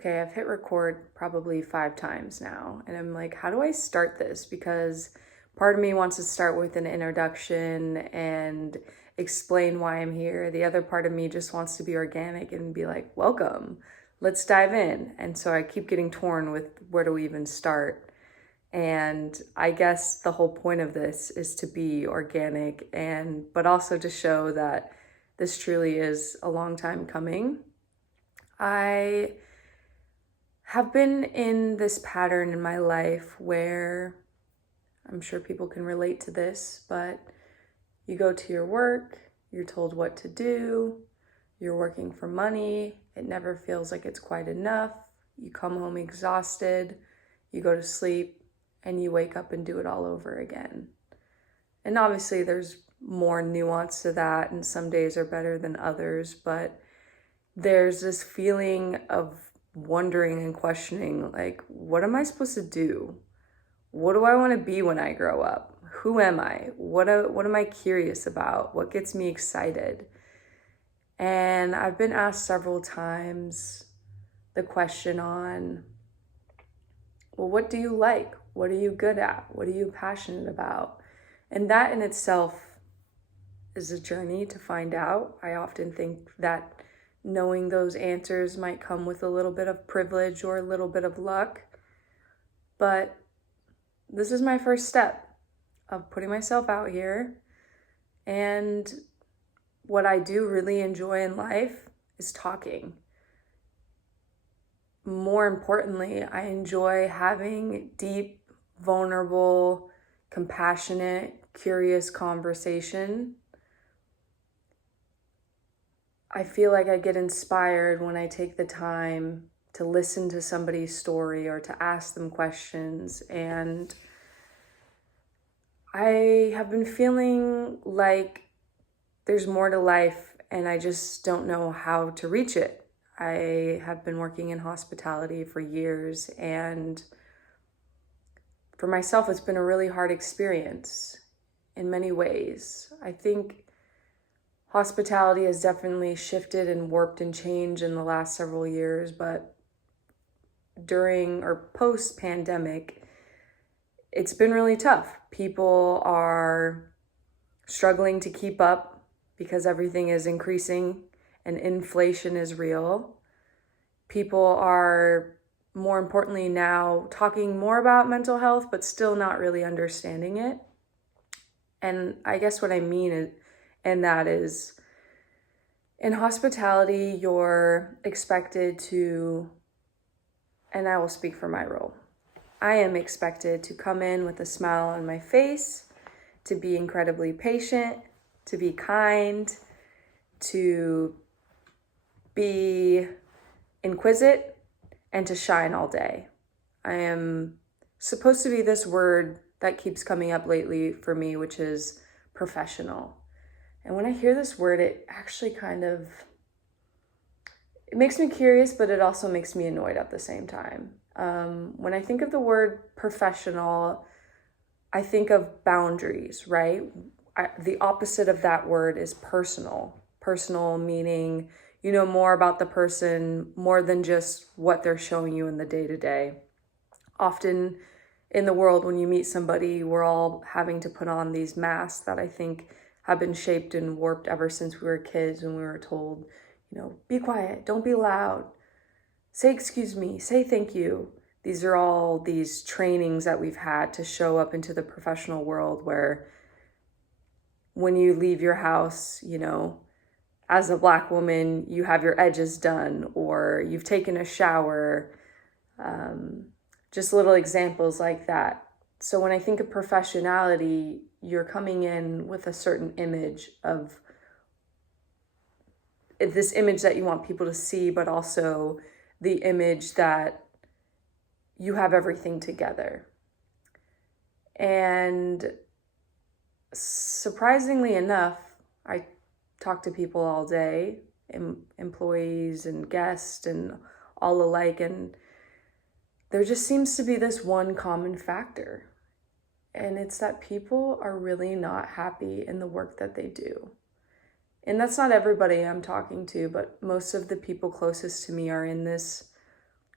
okay, I've hit record probably 5 times now, and I'm like, how do I start this? Because part of me wants to start with an introduction and explain why I'm here. The other part of me just wants to be organic and be like, welcome, let's dive in. And so I keep getting torn with where do we even start? And I guess the whole point of this is to be organic but also to show that this truly is a long time coming. I have been in this pattern in my life where I'm sure people can relate to this, but you go to your work, you're told what to do, you're working for money, it never feels like it's quite enough, you come home exhausted, you go to sleep, and you wake up and do it all over again. And obviously there's more nuance to that, and some days are better than others, but there's this feeling of wondering and questioning, like, what am I supposed to do? What do I want to be when I grow up? Who am I? What am I curious about? What gets me excited? And I've been asked several times the question on, well, what do you like? What are you good at? What are you passionate about? And that in itself is a journey to find out. I often think that knowing those answers might come with a little bit of privilege or a little bit of luck. But this is my first step of putting myself out here. And what I do really enjoy in life is talking. More importantly, I enjoy having deep, vulnerable, compassionate, curious conversation. I feel like I get inspired when I take the time to listen to somebody's story or to ask them questions. And I have been feeling like there's more to life and I just don't know how to reach it. I have been working in hospitality for years, and for myself, it's been a really hard experience in many ways. I think hospitality has definitely shifted and warped and changed in the last several years, but during or post-pandemic, it's been really tough. People are struggling to keep up because everything is increasing and inflation is real. People are, more importantly now, talking more about mental health, but still not really understanding it. And I guess what I mean is, and that is, in hospitality, you're expected to, and I will speak for my role, I am expected to come in with a smile on my face, to be incredibly patient, to be kind, to be inquisitive, and to shine all day. I am supposed to be this word that keeps coming up lately for me, which is professional. And when I hear this word, it actually it makes me curious, but it also makes me annoyed at the same time. When I think of the word professional, I think of boundaries, right? The opposite of that word is personal. Personal meaning you know more about the person, more than just what they're showing you in the day-to-day. Often in the world, when you meet somebody, we're all having to put on these masks that I think have been shaped and warped ever since we were kids, when we were told, be quiet, don't be loud, say excuse me, say thank you. These are all these trainings that we've had to show up into the professional world, where when you leave your house, as a Black woman, you have your edges done, or you've taken a shower, just little examples like that. So when I think of professionality, you're coming in with a certain image of this image that you want people to see, but also the image that you have everything together. And surprisingly enough, I talk to people all day, employees and guests and all alike, and there just seems to be this one common factor, and it's that people are really not happy in the work that they do. And that's not everybody I'm talking to, but most of the people closest to me are in this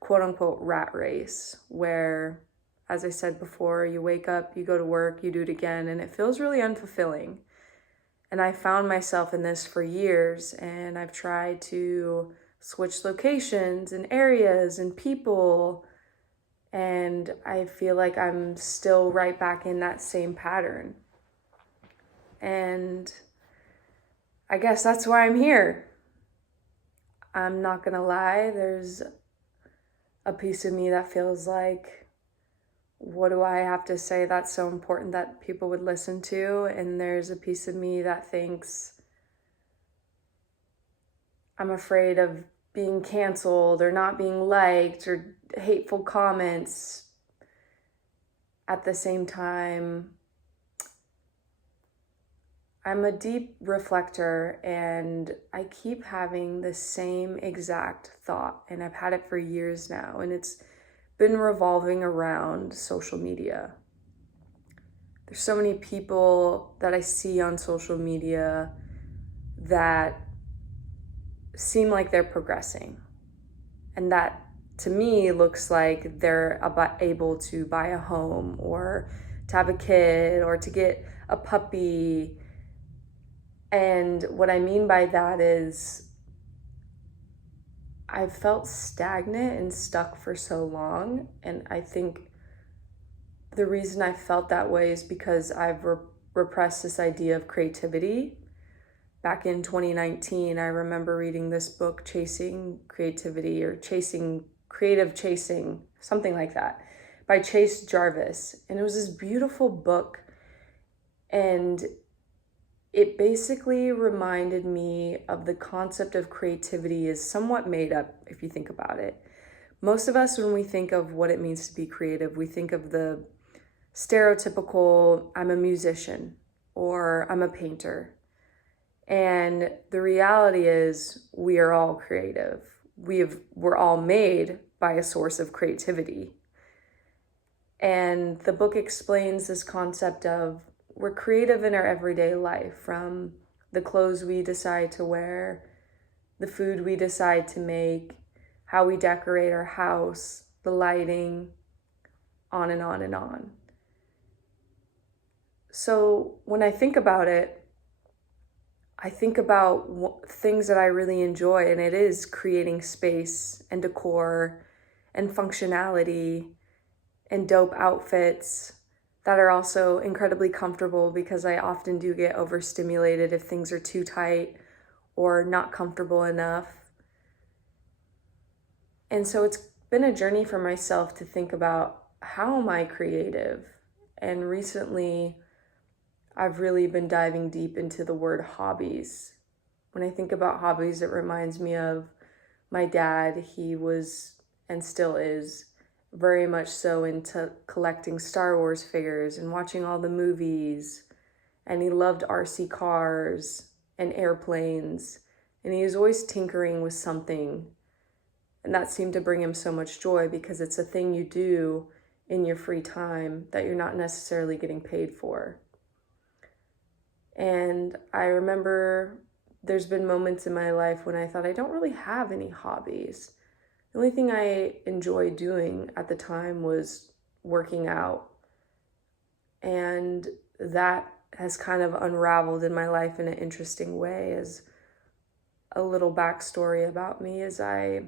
quote unquote rat race where, as I said before, you wake up, you go to work, you do it again, and it feels really unfulfilling. And I found myself in this for years, and I've tried to switch locations and areas and people, and I feel like I'm still right back in that same pattern. And I guess that's why I'm here. I'm not gonna lie, there's a piece of me that feels like, what do I have to say that's so important that people would listen to? And there's a piece of me that thinks I'm afraid of being canceled or not being liked or hateful comments. At the same time, I'm a deep reflector and I keep having the same exact thought, and I've had it for years now, and it's been revolving around social media. There's so many people that I see on social media that seem like they're progressing, and that to me looks like they're able to buy a home or to have a kid or to get a puppy. And what I mean by that is I've felt stagnant and stuck for so long, and I think the reason I felt that way is because I've repressed this idea of creativity. Back in 2019, I remember reading this book, Chasing Creativity, or Chasing, something like that, by Chase Jarvis. And it was this beautiful book. And it basically reminded me of the concept of creativity is somewhat made up if you think about it. Most of us, when we think of what it means to be creative, we think of the stereotypical, I'm a musician or I'm a painter. And the reality is we are all creative. We're all made by a source of creativity. And the book explains this concept of we're creative in our everyday life, from the clothes we decide to wear, the food we decide to make, how we decorate our house, the lighting, on and on and on. So when I think about it, I think about things that I really enjoy, and it is creating space and decor and functionality and dope outfits that are also incredibly comfortable, because I often do get overstimulated if things are too tight or not comfortable enough. And so it's been a journey for myself to think about, how am I creative? And recently, I've really been diving deep into the word hobbies. When I think about hobbies, it reminds me of my dad. He was, and still is, very much so into collecting Star Wars figures and watching all the movies. And he loved RC cars and airplanes. And he was always tinkering with something. And that seemed to bring him so much joy, because it's a thing you do in your free time that you're not necessarily getting paid for. And I remember there's been moments in my life when I thought I don't really have any hobbies. The only thing I enjoyed doing at the time was working out. And that has kind of unraveled in my life in an interesting way. As a little backstory about me, is I,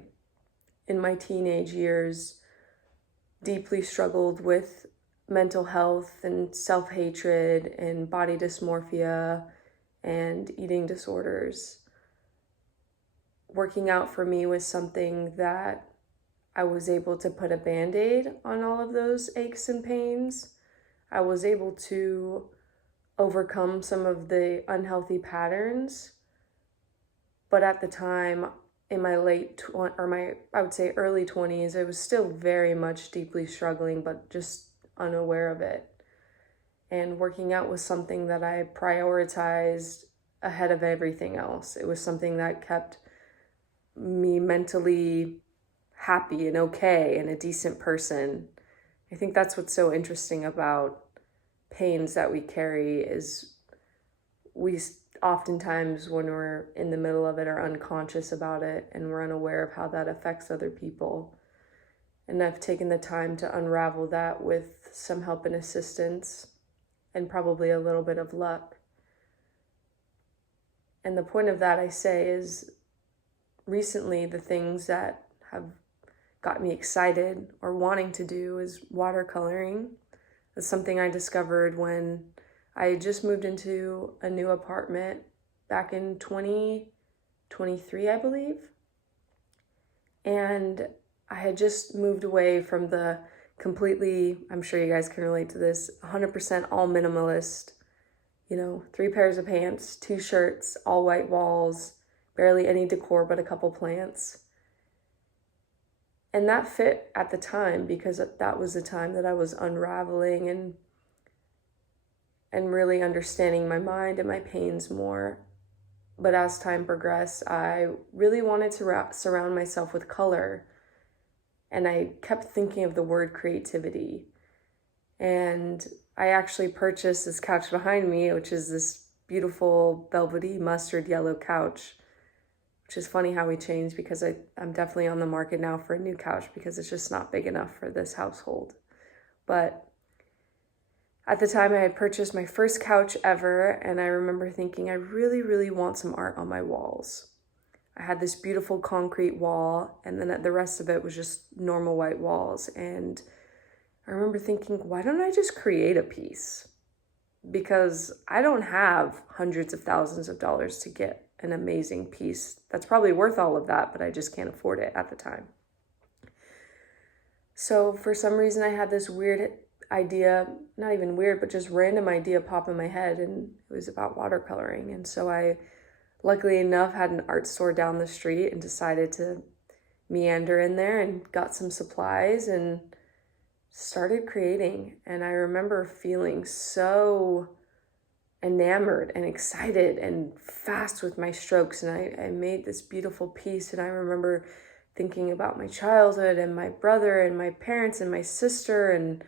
in my teenage years, deeply struggled with mental health and self-hatred and body dysmorphia and eating disorders. Working out for me was something that I was able to put a band-aid on all of those aches and pains. I was able to overcome some of the unhealthy patterns. But at the time, in my I would say early 20s, I was still very much deeply struggling, but just unaware of it. And working out was something that I prioritized ahead of everything else. It was something that kept me mentally happy and okay and a decent person. I think that's what's so interesting about pains that we carry, is we oftentimes, when we're in the middle of it, are unconscious about it, and we're unaware of how that affects other people. And I've taken the time to unravel that with some help and assistance and probably a little bit of luck. And the point of that, I say, is recently the things that have got me excited or wanting to do is watercoloring. That's something I discovered when I had just moved into a new apartment back in 2023, I believe. And I had just moved away from the completely, I'm sure you guys can relate to this, 100% all minimalist, 3 pairs of pants, 2 shirts, all white walls, barely any decor but a couple plants. And that fit at the time because that was the time that I was unraveling and really understanding my mind and my pains more. But as time progressed, I really wanted to surround myself with color. And I kept thinking of the word creativity. And I actually purchased this couch behind me, which is this beautiful velvety mustard yellow couch, which is funny how we changed because I'm definitely on the market now for a new couch because it's just not big enough for this household. But at the time I had purchased my first couch ever, and I remember thinking, I really, really want some art on my walls. I had this beautiful concrete wall, and then the rest of it was just normal white walls. And I remember thinking, why don't I just create a piece? Because I don't have hundreds of thousands of dollars to get an amazing piece that's probably worth all of that, but I just can't afford it at the time. So for some reason I had this weird idea, not even weird, but just random idea pop in my head, and it was about watercoloring. And so I, luckily enough, had an art store down the street and decided to meander in there and got some supplies and started creating. And I remember feeling so enamored and excited and fast with my strokes, and I made this beautiful piece. And I remember thinking about my childhood and my brother and my parents and my sister and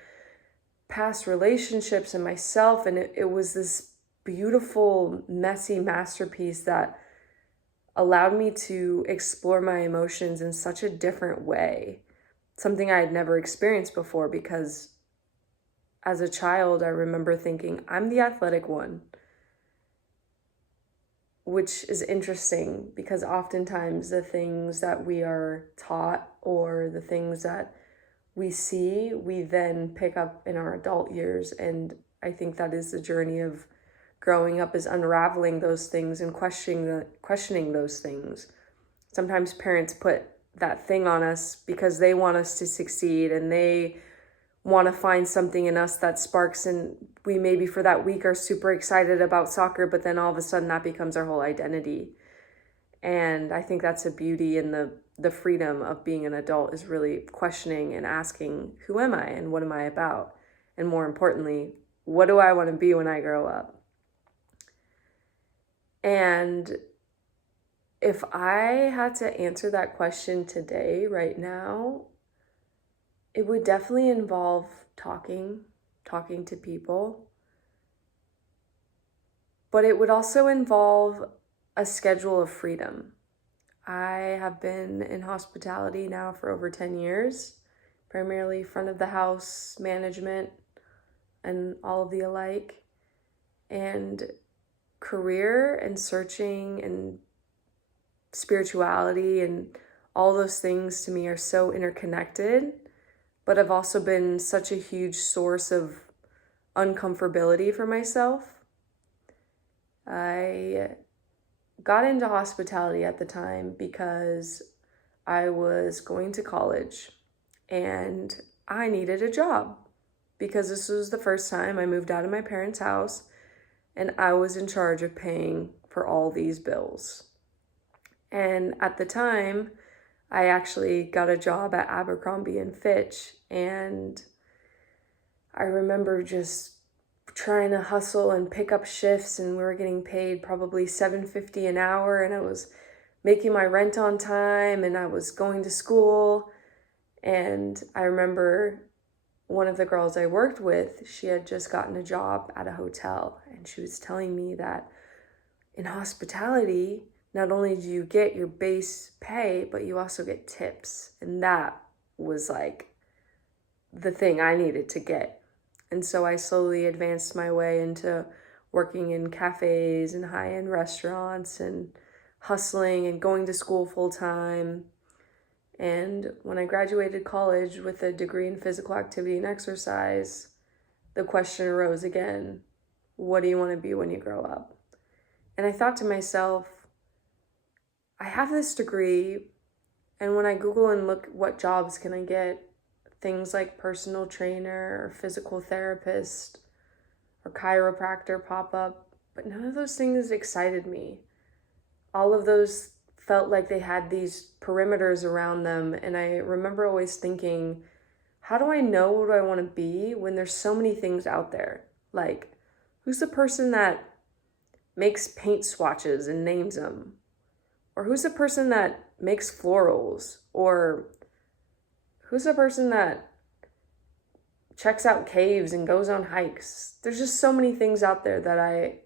past relationships and myself, and it was this beautiful, messy masterpiece that allowed me to explore my emotions in such a different way, something I had never experienced before. Because as a child, I remember thinking, I'm the athletic one, which is interesting because oftentimes the things that we are taught or the things that we see, we then pick up in our adult years. And I think that is the journey of growing up, is unraveling those things and questioning those things. Sometimes parents put that thing on us because they want us to succeed and they want to find something in us that sparks, and we maybe for that week are super excited about soccer, but then all of a sudden that becomes our whole identity. And I think that's a beauty in the freedom of being an adult, is really questioning and asking, who am I and what am I about? And more importantly, what do I want to be when I grow up? And if I had to answer that question today, right now, it would definitely involve talking to people. But it would also involve a schedule of freedom. I have been in hospitality now for over 10 years, primarily front of the house management and all of the alike. And career and searching and spirituality and all those things to me are so interconnected, but have also been such a huge source of uncomfortability for myself. I got into hospitality at the time because I was going to college and I needed a job because this was the first time I moved out of my parents' house and I was in charge of paying for all these bills. And at the time, I actually got a job at Abercrombie and Fitch, and I remember just trying to hustle and pick up shifts, and we were getting paid probably $7.50 an hour, and I was making my rent on time, and I was going to school. And I remember one of the girls I worked with, she had just gotten a job at a hotel, and she was telling me that in hospitality, not only do you get your base pay, but you also get tips. And that was like the thing I needed to get. And so I slowly advanced my way into working in cafes and high-end restaurants and hustling and going to school full time. And when I graduated college with a degree in physical activity and exercise, the question arose again, what do you want to be when you grow up? And I thought to myself, I have this degree, and when I Google and look what jobs can I get, things like personal trainer or physical therapist or chiropractor pop up, but none of those things excited me. All of those felt like they had these perimeters around them, and I remember always thinking, how do I know what I want to be when there's so many things out there? Like, who's the person that makes paint swatches and names them? Or who's the person that makes florals? Or who's the person that checks out caves and goes on hikes? There's just so many things out there that I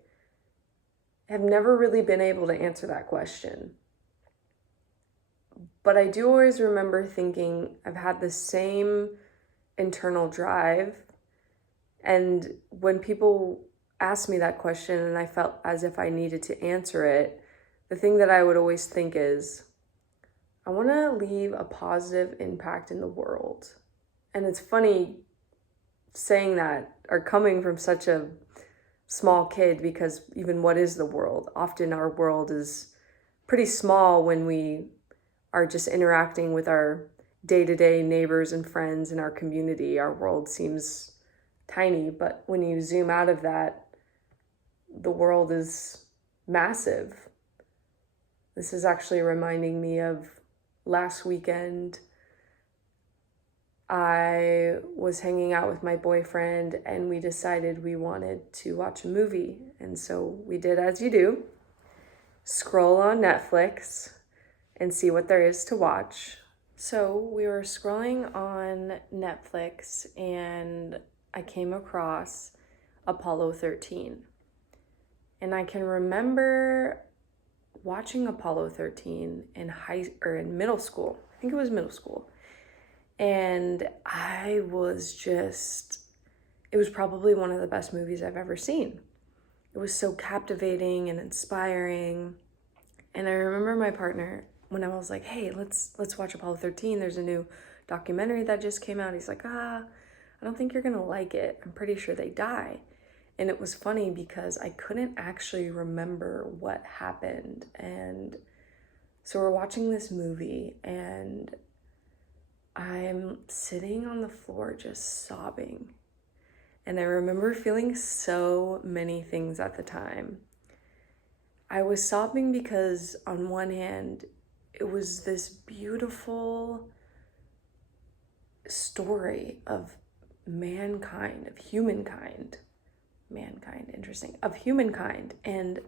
have never really been able to answer that question. But I do always remember thinking I've had the same internal drive. And when people asked me that question and I felt as if I needed to answer it, the thing that I would always think is, I want to leave a positive impact in the world. And it's funny saying that or coming from such a small kid, because even what is the world? Often our world is pretty small when we are just interacting with our day-to-day neighbors and friends in our community. Our world seems tiny, but when you zoom out of that, the world is massive. This is actually reminding me of last weekend. I was hanging out with my boyfriend and we decided we wanted to watch a movie. And so we did as you do, scroll on Netflix and see what there is to watch. So we were scrolling on Netflix and I came across Apollo 13. And I can remember watching Apollo 13 in middle school. I think it was middle school. And it was probably one of the best movies I've ever seen. It was so captivating and inspiring. And I remember my partner, when I was like, hey, let's watch Apollo 13. There's a new documentary that just came out. He's like, I don't think you're gonna like it. I'm pretty sure they die. And it was funny because I couldn't actually remember what happened. And so we're watching this movie and I'm sitting on the floor just sobbing. And I remember feeling so many things at the time. I was sobbing because on one hand, it was this beautiful story of mankind, of humankind, and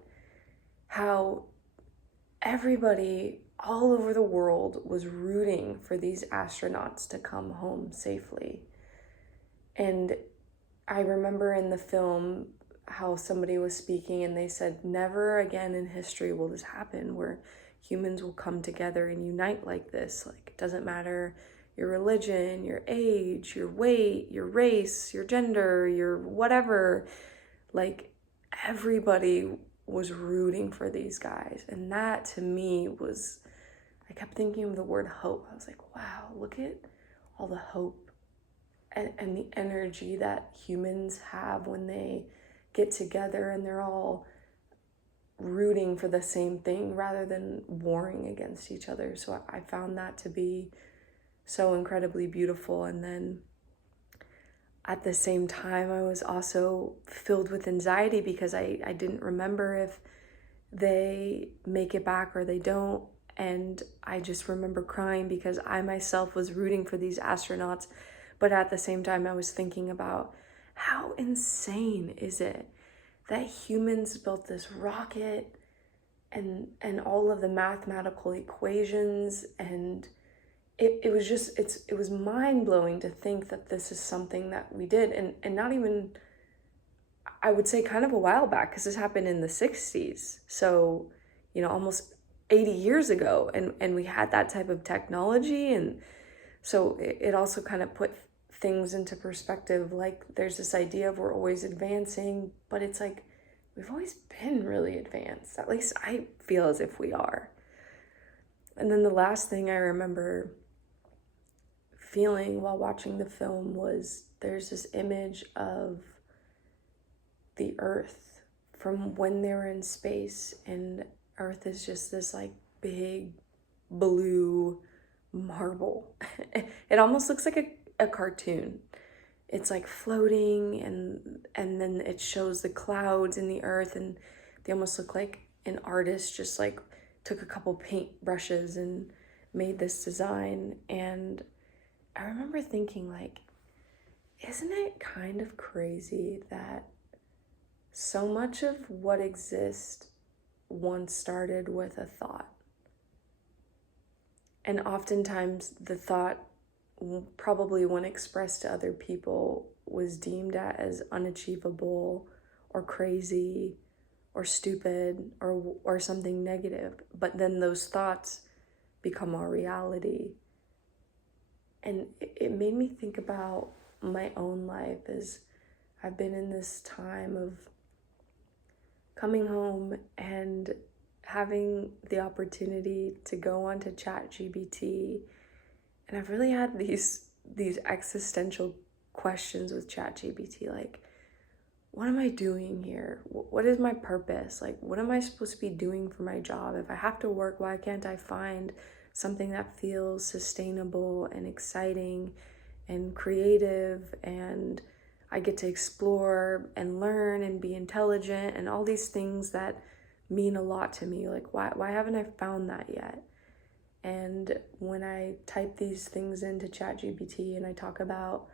how everybody all over the world was rooting for these astronauts to come home safely. And I remember in the film how somebody was speaking and they said, never again in history will this happen where humans will come together and unite like this. Like, it doesn't matter your religion, your age, your weight, your race, your gender, your whatever. Like, everybody was rooting for these guys. And that to me was, I kept thinking of the word hope. I was like, wow, look at all the hope and the energy that humans have when they get together and they're all rooting for the same thing rather than warring against each other. So I found that to be so incredibly beautiful. And then at the same time, I was also filled with anxiety because I didn't remember if they make it back or they don't. And I just remember crying because I myself was rooting for these astronauts. But at the same time, I was thinking about how insane is it that humans built this rocket and all of the mathematical equations, and it was mind-blowing to think that this is something that we did, and not even, I would say, kind of a while back, because this happened in the 60s, so almost 80 years ago, and we had that type of technology. And so it also kind of put things into perspective. Like there's this idea of we're always advancing, but it's like we've always been really advanced. At least I feel as if we are. And then the last thing I remember feeling while watching the film was there's this image of the Earth from when they were in space, and Earth is just this like big blue marble. It almost looks like a cartoon. It's like floating, and then it shows the clouds in the Earth, and they almost look like an artist just like took a couple paint brushes and made this design. And I remember thinking, like, isn't it kind of crazy that so much of what exists once started with a thought? And oftentimes the thought, probably when expressed to other people, was deemed as unachievable or crazy or stupid or something negative. But then those thoughts become our reality. And it made me think about my own life as I've been in this time of coming home and having the opportunity to go onto ChatGPT. And I've really had these existential questions with ChatGPT, like, what am I doing here? What is my purpose? Like, what am I supposed to be doing for my job? If I have to work, why can't I find something that feels sustainable and exciting and creative, and I get to explore and learn and be intelligent and all these things that mean a lot to me? Like, why haven't I found that yet? And when I type these things into ChatGPT and I talk about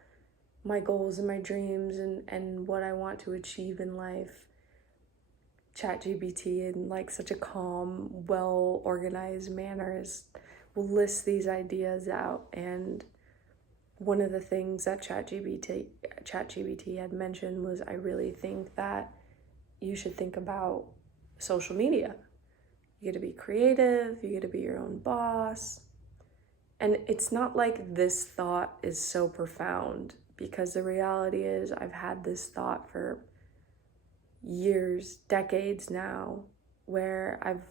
my goals and my dreams and what I want to achieve in life, ChatGPT, in like such a calm, well-organized manner, will list these ideas out. And one of the things that ChatGPT had mentioned was, I really think that you should think about social media. You get to be creative, you get to be your own boss. And it's not like this thought is so profound, because the reality is I've had this thought for years, decades now, where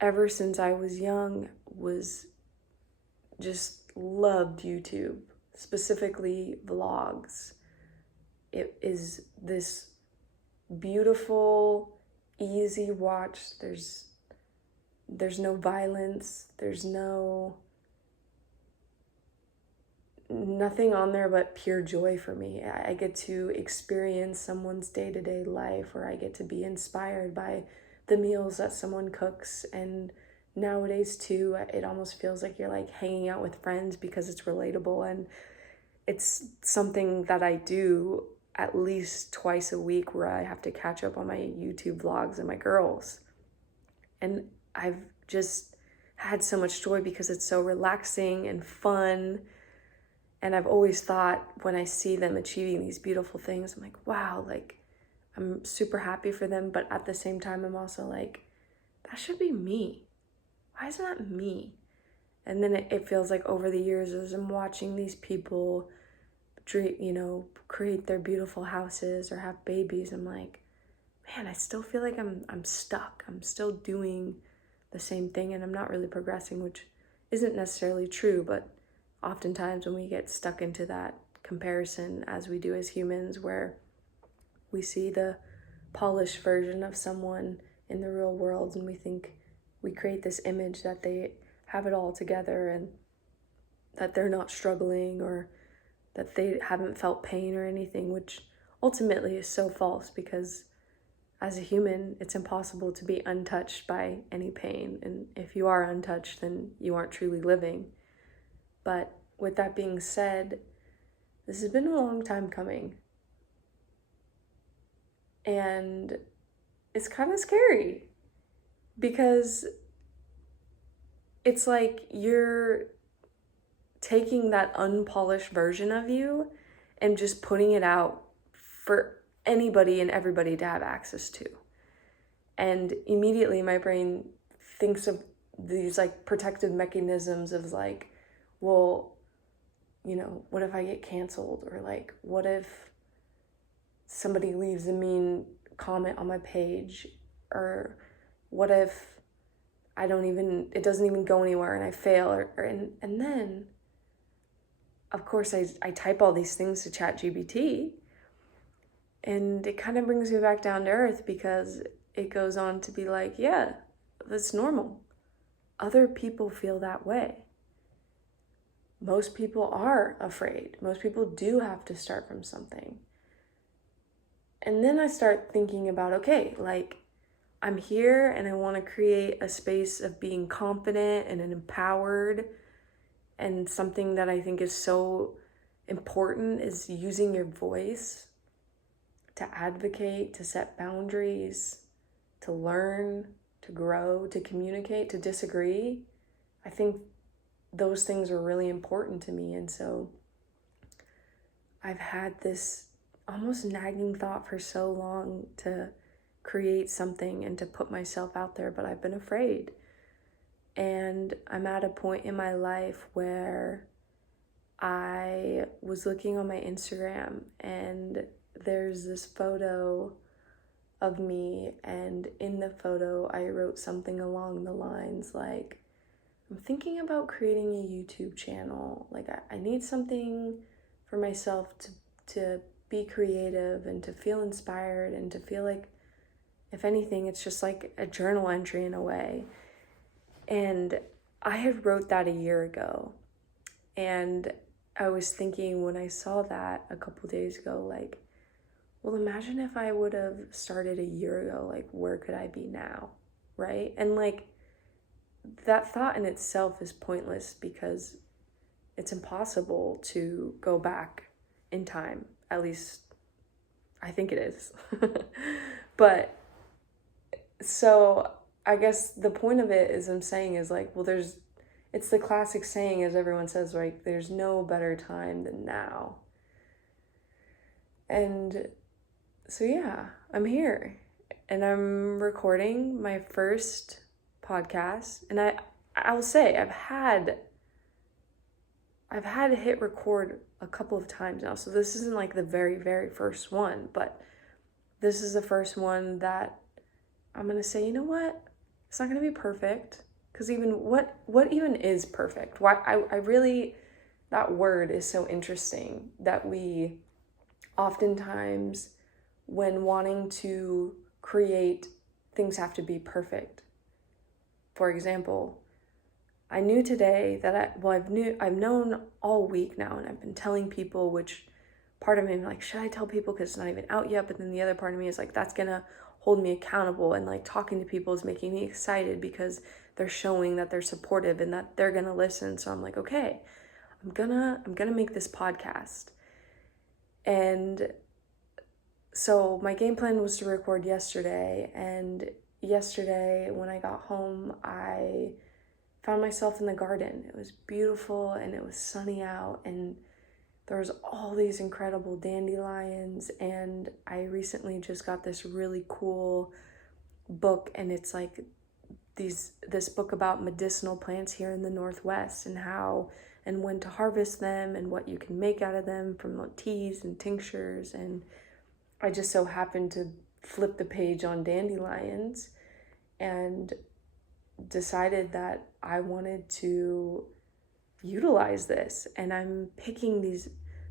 ever since I was young, was just loved YouTube, specifically vlogs. It is this beautiful, easy watch. There's no violence, there's nothing on there but pure joy for me. I get to experience someone's day-to-day life, or I get to be inspired by the meals that someone cooks. And nowadays too, it almost feels like you're like hanging out with friends because it's relatable, and it's something that I do at least twice a week, where I have to catch up on my YouTube vlogs and my girls. And I've just had so much joy because it's so relaxing and fun. And I've always thought, when I see them achieving these beautiful things, I'm like, wow, like, I'm super happy for them. But at the same time, I'm also like, that should be me. Why isn't that me? And then it feels like over the years, as I'm watching these people create their beautiful houses or have babies, I'm like, man, I still feel like I'm stuck. I'm still doing the same thing, and I'm not really progressing, which isn't necessarily true. But oftentimes when we get stuck into that comparison, as we do as humans, where we see the polished version of someone in the real world, and we create this image that they have it all together, and that they're not struggling, or that they haven't felt pain or anything, which ultimately is so false, because as a human, it's impossible to be untouched by any pain. And if you are untouched, then you aren't truly living. But with that being said, this has been a long time coming. And it's kind of scary, because it's like you're taking that unpolished version of you and just putting it out for anybody and everybody to have access to. And immediately my brain thinks of these like protective mechanisms of like, well, what if I get canceled? Or like, what if somebody leaves a mean comment on my page? Or what if it doesn't even go anywhere and I fail? And then, of course, I type all these things to ChatGPT, and it kind of brings me back down to earth, because it goes on to be like, yeah, that's normal. Other people feel that way. Most people are afraid. Most people do have to start from something. And then I start thinking about, okay, like, I'm here and I want to create a space of being confident and empowered. And something that I think is so important is using your voice to advocate, to set boundaries, to learn, to grow, to communicate, to disagree. I think those things are really important to me. And so I've had this almost nagging thought for so long to create something and to put myself out there, but I've been afraid. And I'm at a point in my life where I was looking on my Instagram, and there's this photo of me, and in the photo I wrote something along the lines like, I'm thinking about creating a YouTube channel. Like, I need something for myself to be creative and to feel inspired and to feel like, if anything, it's just like a journal entry in a way. And I had wrote that a year ago. And I was thinking when I saw that a couple days ago, like, well, imagine if I would have started a year ago, like, where could I be now, right? And like, that thought in itself is pointless, because it's impossible to go back in time. At least I think it is. But so I guess the point of it is, I'm saying is like, well, it's the classic saying, as everyone says, right? There's no better time than now. And so, yeah, I'm here and I'm recording my first podcast. And I will say I've had to hit record a couple of times now. So this isn't like the very, very first one, but this is the first one that I'm going to say, you know what? It's not going to be perfect, because even what even is perfect? Why I really, that word is so interesting, that we oftentimes, when wanting to create, things have to be perfect. For example, I knew today that I've known all week now, and I've been telling people, which part of me is like, should I tell people because it's not even out yet? But then the other part of me is like, that's gonna hold me accountable, and like talking to people is making me excited because they're showing that they're supportive and that they're gonna listen. So I'm like, okay, I'm gonna make this podcast. And so my game plan was to record yesterday, and yesterday when I got home, I found myself in the garden. It was beautiful and it was sunny out, and there was all these incredible dandelions. And I recently just got this really cool book, and it's like this book about medicinal plants here in the Northwest, and how and when to harvest them and what you can make out of them from teas and tinctures. And I just so happened to flip the page on dandelions and decided that I wanted to utilize this. And I'm picking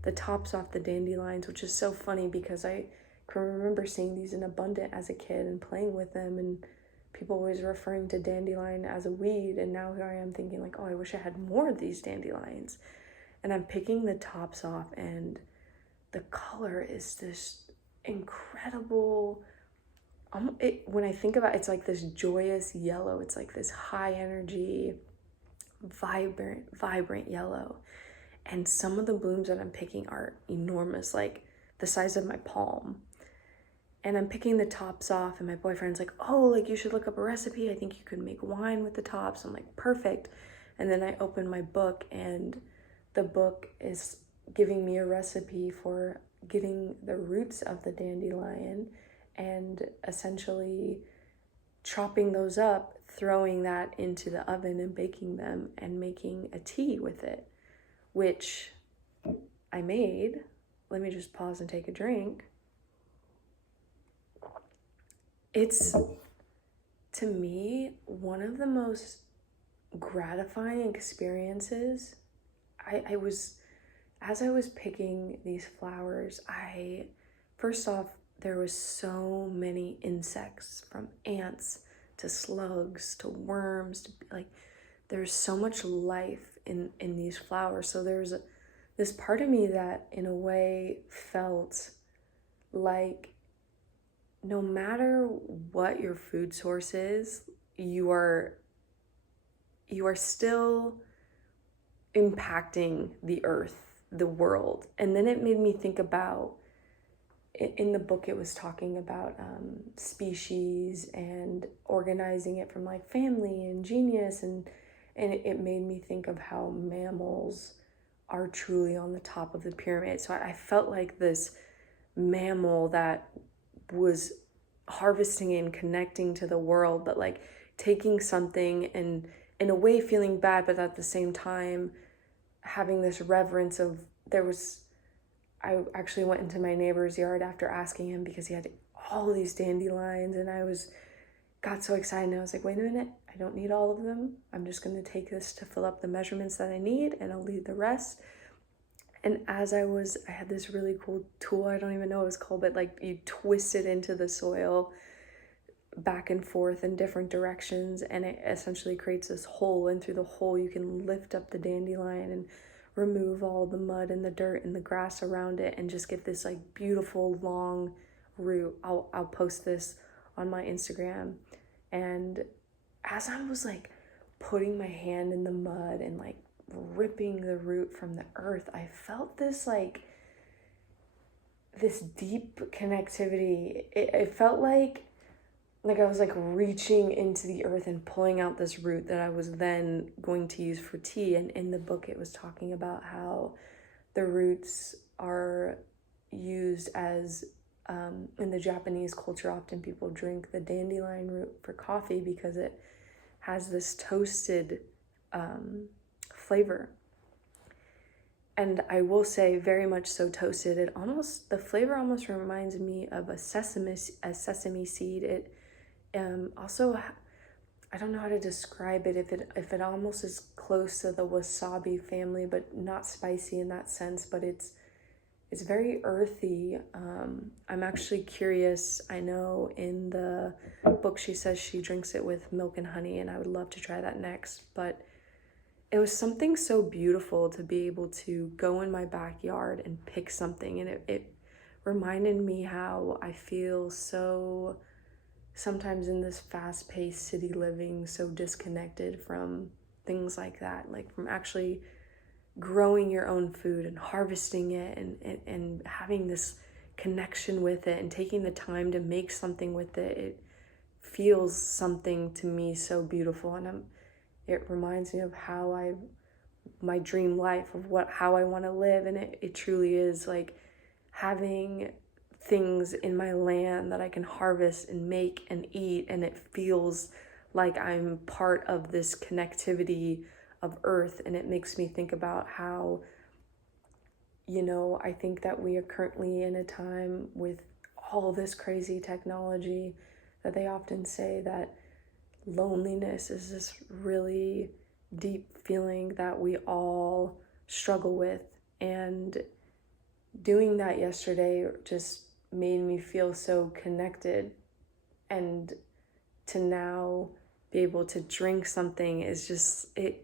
the tops off the dandelions, which is so funny because I can remember seeing these in abundance as a kid and playing with them, and people always referring to dandelion as a weed. And now here I am thinking like, oh, I wish I had more of these dandelions. And I'm picking the tops off, and the color is this incredible, when I think about it, it's like this joyous yellow. It's like this high energy, vibrant yellow. And some of the blooms that I'm picking are enormous, like the size of my palm. And I'm picking the tops off, and my boyfriend's like, oh, like you should look up a recipe. I think you could make wine with the tops. I'm like, perfect. And then I open my book, and the book is giving me a recipe for getting the roots of the dandelion and essentially chopping those up, throwing that into the oven and baking them and making a tea with it, which I made, let me just pause and take a drink. It's, to me, one of the most gratifying experiences. As I was picking these flowers, first off, there was so many insects, from ants to slugs to worms to there's so much life in these flowers. So there's this part of me that in a way felt like no matter what your food source is, you are still impacting the earth, the world. And then it made me think about, in the book it was talking about species and organizing it from like family and genius, and it made me think of how mammals are truly on the top of the pyramid. So I felt like this mammal that was harvesting and connecting to the world, but like taking something and in a way feeling bad, but at the same time having this reverence of, I actually went into my neighbor's yard after asking him because he had all these dandelions, and got so excited, and I was like, wait a minute, I don't need all of them. I'm just going to take this to fill up the measurements that I need, and I'll leave the rest. And as I had this really cool tool, I don't even know what it was called, but like you twist it into the soil back and forth in different directions, and it essentially creates this hole, and through the hole you can lift up the dandelion and remove all the mud and the dirt and the grass around it and just get this like beautiful long root. I'll post this on my Instagram. And as I was like putting my hand in the mud and like ripping the root from the earth, I felt this deep connectivity. It felt like I was like reaching into the earth and pulling out this root that I was then going to use for tea. And in the book it was talking about how the roots are used as, in the Japanese culture, often people drink the dandelion root for coffee because it has this toasted flavor. And I will say, very much so toasted. The flavor almost reminds me of a sesame seed. It also, I don't know how to describe it, if it almost is close to the wasabi family, but not spicy in that sense, but it's very earthy. I'm actually curious. I know in the book she says she drinks it with milk and honey, and I would love to try that next. But it was something so beautiful to be able to go in my backyard and pick something, and it reminded me how I feel so sometimes in this fast-paced city living, so disconnected from things like that, like from actually growing your own food and harvesting it and having this connection with it and taking the time to make something with it. It feels something to me so beautiful, and it reminds me of my dream life of how I want to live. And it truly is like having things in my land that I can harvest and make and eat, and it feels like I'm part of this connectivity of earth. And it makes me think about how, I think that we are currently in a time with all this crazy technology that they often say that loneliness is this really deep feeling that we all struggle with. And doing that yesterday just made me feel so connected, and to now be able to drink something is just, it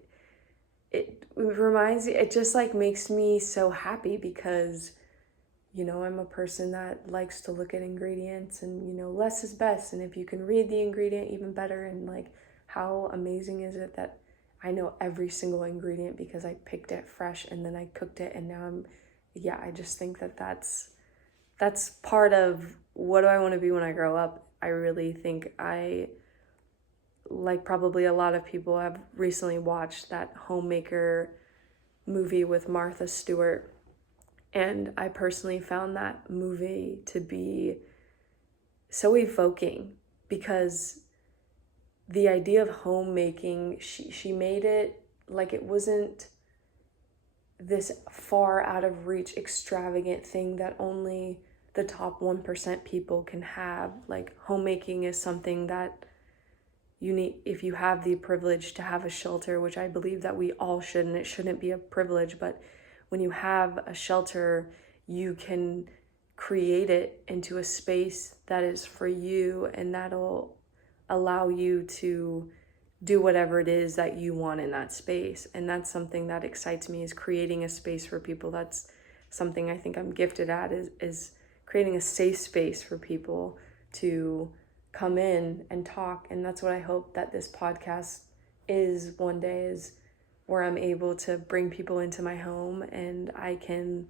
reminds me, it just like makes me so happy because, I'm a person that likes to look at ingredients and, less is best. And if you can read the ingredient, even better. And like, how amazing is it that I know every single ingredient because I picked it fresh and then I cooked it, and now I just think that that's part of what do I want to be when I grow up. I really think like probably a lot of people, have recently watched that Homemaker movie with Martha Stewart. And I personally found that movie to be so evoking because the idea of homemaking, she made it like it wasn't this far out of reach, extravagant thing that only the top 1% people can have. Like, homemaking is something that you need, if you have the privilege to have a shelter, which I believe that we all should, and it shouldn't be a privilege, but when you have a shelter, you can create it into a space that is for you, and that'll allow you to do whatever it is that you want in that space. And that's something that excites me, is creating a space for people. That's something I think I'm gifted at, is creating a safe space for people to come in and talk. And that's what I hope that this podcast is one day, is where I'm able to bring people into my home and I can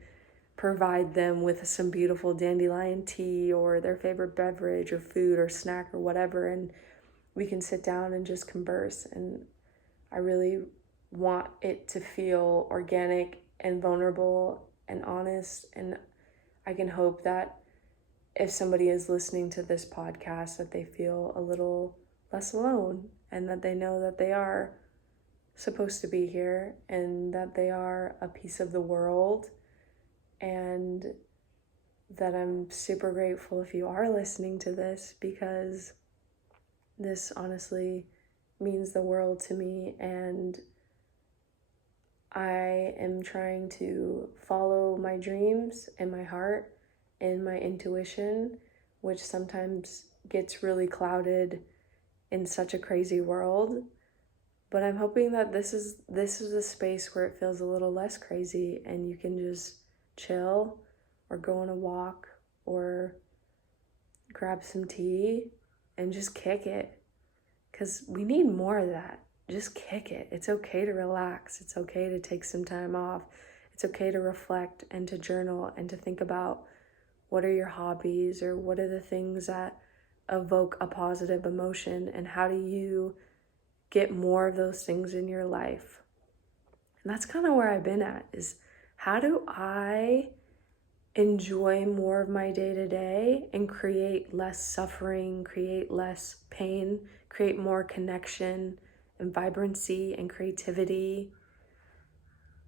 provide them with some beautiful dandelion tea or their favorite beverage or food or snack or whatever, and we can sit down and just converse. And I really want it to feel organic and vulnerable and honest. And I can hope that if somebody is listening to this podcast, that they feel a little less alone, and that they know that they are supposed to be here and that they are a piece of the world. And that I'm super grateful if you are listening to this, because this honestly means the world to me, and I am trying to follow my dreams and my heart and my intuition, which sometimes gets really clouded in such a crazy world. But I'm hoping that this is a space where it feels a little less crazy and you can just chill or go on a walk or grab some tea and just kick it, because we need more of that. Just kick it. It's okay to relax. It's okay to take some time off. It's okay to reflect and to journal and to think about what are your hobbies, or what are the things that evoke a positive emotion, and how do you get more of those things in your life. And that's kind of where I've been at, is how do I enjoy more of my day-to-day and create less suffering, create less pain, create more connection and vibrancy and creativity.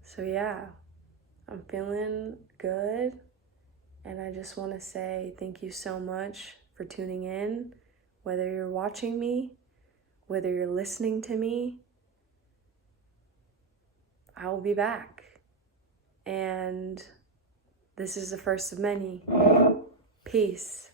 So yeah, I'm feeling good, and I just want to say thank you so much for tuning in. Whether you're watching me, whether you're listening to me, I will be back. And this is the first of many. Peace.